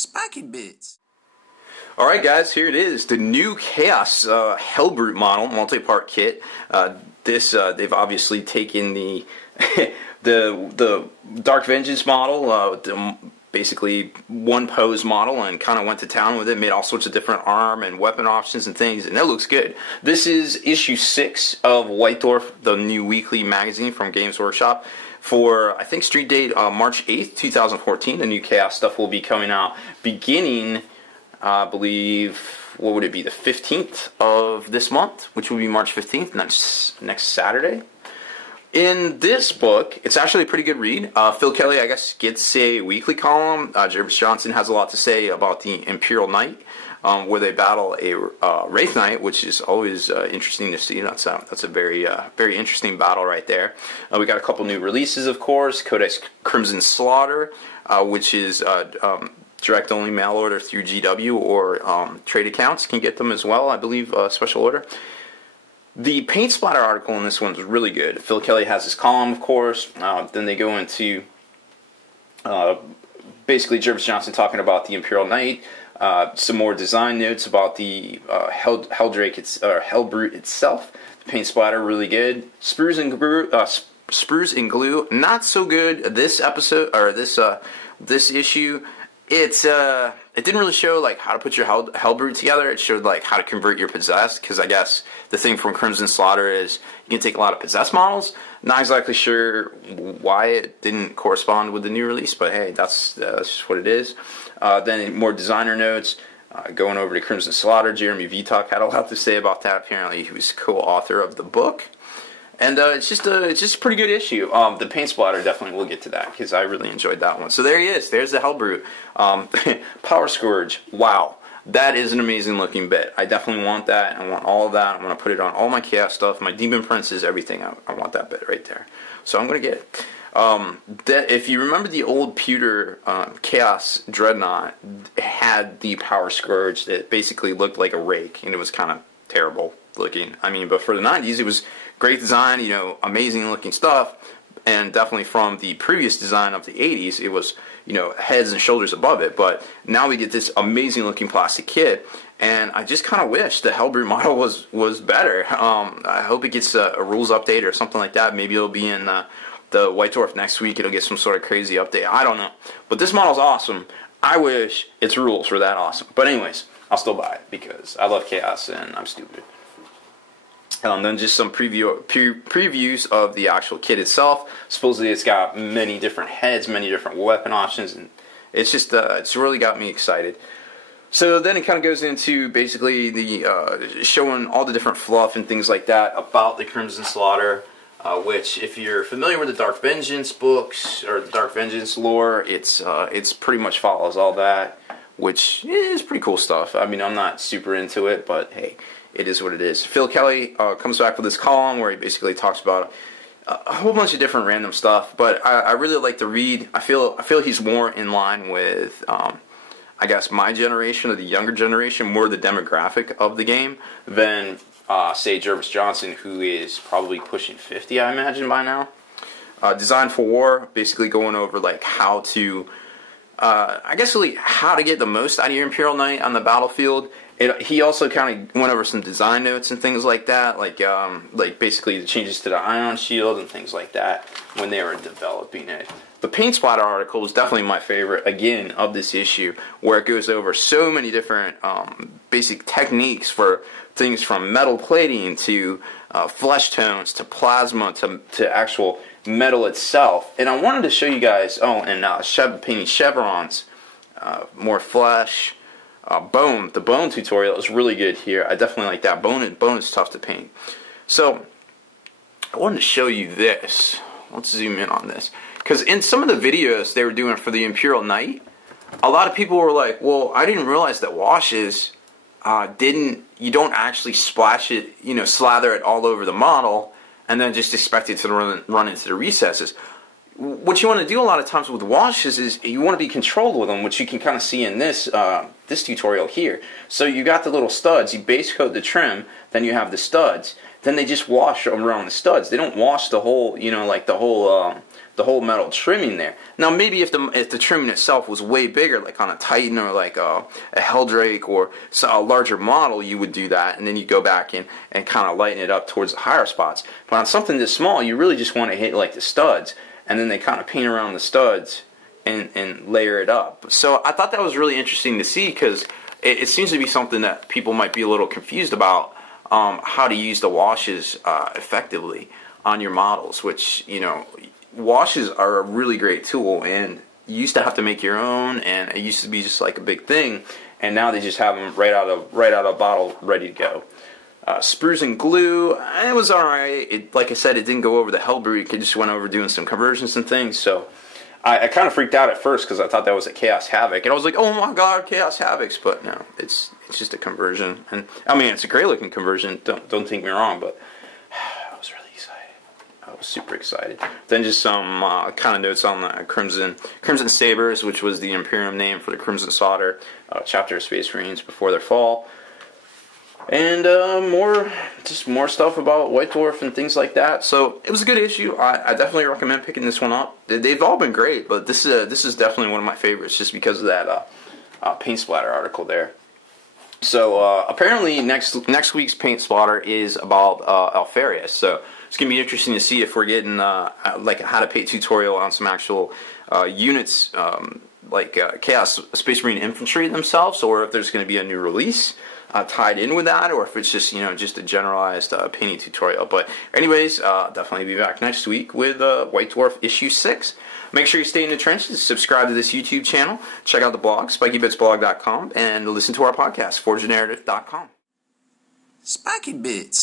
Spiky bits. Alright guys, here it is, the new Chaos Helbrute model, multi-part kit. They've obviously taken the the Dark Vengeance model, basically one pose model, and kind of went to town with it, made all sorts of different arm and weapon options and things, and that looks good. This is issue 6 of White Dwarf, the new weekly magazine from Games Workshop. For, I think, street date March 8th, 2014. The new Chaos stuff will be coming out beginning, I believe, what would it be, the 15th of this month, which will be March 15th, next Saturday. In this book, it's actually a pretty good read. Phil Kelly, I guess, gets a weekly column. Jervis Johnson has a lot to say about the Imperial Knight, where they battle a Wraith Knight, which is always interesting to see. That's a very very interesting battle right there. We got a couple new releases, of course. Codex Crimson Slaughter, which is direct only mail order through GW, or trade accounts can get them as well, I believe, special order. The paint splatter article in this one is really good. Phil Kelly has his column, of course. Then they go into basically Jervis Johnson talking about the Imperial Knight. Some more design notes about the Helbrute itself. The paint splatter, really good. Sprues and glue, not so good. This episode, or this issue, it didn't really show like how to put your Helbrute together. It showed like how to convert your possessed, because I guess the thing from Crimson Slaughter is you can take a lot of possessed models. Not exactly sure why it didn't correspond with the new release, but hey, that's just what it is. Then more designer notes. Going over to Crimson Slaughter, Jeremy Vitok had a lot to say about that. Apparently, he was co-author of the book, and it's just a pretty good issue. The paint splatter, definitely we'll get to that, because I really enjoyed that one. So there he is. There's the Helbrute. Power Scourge. Wow, that is an amazing looking bit. I definitely want that. I want all of that. I'm going to put it on all my Chaos stuff, my Demon Princes, everything. I want that bit right there. So I'm going to get it. If you remember the old pewter Chaos Dreadnought, it had the Power Scourge that basically looked like a rake, and it was kind of terrible looking. I mean, but for the 90s, it was great design, amazing looking stuff, and definitely from the previous design of the 80s, it was, heads and shoulders above it. But now we get this amazing looking plastic kit, and I just kind of wish the Helbrute model was better. I hope it gets a rules update or something like that. Maybe it'll be in the White Dwarf next week. It'll get some sort of crazy update. I don't know. But this model's awesome. I wish its rules were that awesome. But anyways, I'll still buy it because I love Chaos and I'm stupid. Then just some previews of the actual kit itself. Supposedly it's got many different heads, many different weapon options, and it's just it's really got me excited. So then it kind of goes into basically the showing all the different fluff and things like that about the Crimson Slaughter. Which, if you're familiar with the Dark Vengeance books or the Dark Vengeance lore, it's pretty much follows all that, which is pretty cool stuff. I mean, I'm not super into it, but hey, it is what it is. Phil Kelly comes back with this column where he basically talks about a whole bunch of different random stuff. But I really like to read. I feel he's more in line with I guess my generation or the younger generation, more the demographic of the game than say Jervis Johnson, who is probably pushing 50, I imagine, by now. Design for War, basically going over like how to, I guess really how to get the most out of your Imperial Knight on the battlefield. He also kind of went over some design notes and things like that, like basically the changes to the ion shield and things like that when they were developing it. The paint splatter article is definitely my favorite, again, of this issue, where it goes over so many different basic techniques for things from metal plating to flesh tones to plasma to actual metal itself. And I wanted to show you guys, painting chevrons, more flesh, bone. The bone tutorial is really good here. I definitely like that. Bone is tough to paint. So I wanted to show you this. Let's zoom in on this. Because in some of the videos they were doing for the Imperial Knight, a lot of people were like, well, I didn't realize that washes you don't actually splash it, slather it all over the model and then just expect it to run into the recesses. What you want to do a lot of times with washes is you want to be controlled with them, which you can kind of see in this this tutorial here. So you got the little studs, you base coat the trim, then you have the studs, then they just wash around the studs. They don't wash the whole, the whole metal trimming there. Now maybe if the trimming itself was way bigger, like on a Titan or like a Helbrute or a larger model, you would do that, and then you go back and kind of lighten it up towards the higher spots. But on something this small, you really just want to hit like the studs, and then they kind of paint around the studs and layer it up. So I thought that was really interesting to see, because it seems to be something that people might be a little confused about, how to use the washes effectively on your models, which, you know, washes are a really great tool, and you used to have to make your own, and it used to be just like a big thing, and now they just have them right out of a bottle ready to go. Sprues and glue, it was alright. Like I said, it didn't go over the Helbrute. It just went over doing some conversions and things, so I kind of freaked out at first because I thought that was a Chaos Havoc, and I was like, oh my god, Chaos Havocs, but no, it's just a conversion, and I mean, it's a great looking conversion, don't take me wrong, but I was really excited. I was super excited. Then just some kind of notes on the Crimson Sabers, which was the Imperial name for the Crimson Slaughter chapter of Space Marines before their fall. And more stuff about White Dwarf and things like that. So it was a good issue. I definitely recommend picking this one up. They've all been great, but this is definitely one of my favorites, just because of that paint splatter article there. So apparently next week's paint splatter is about Alfarius. So it's gonna be interesting to see if we're getting like a how to paint tutorial on some actual units, like Chaos Space Marine Infantry themselves, or if there's going to be a new release tied in with that, or if it's just, you know, just a generalized painting tutorial. But anyways, definitely be back next week with White Dwarf issue 6. Make sure you stay in the trenches, subscribe to this YouTube channel, check out the blog, spikybitsblog.com, and listen to our podcast, forgenarrative.com. Spiky Bits.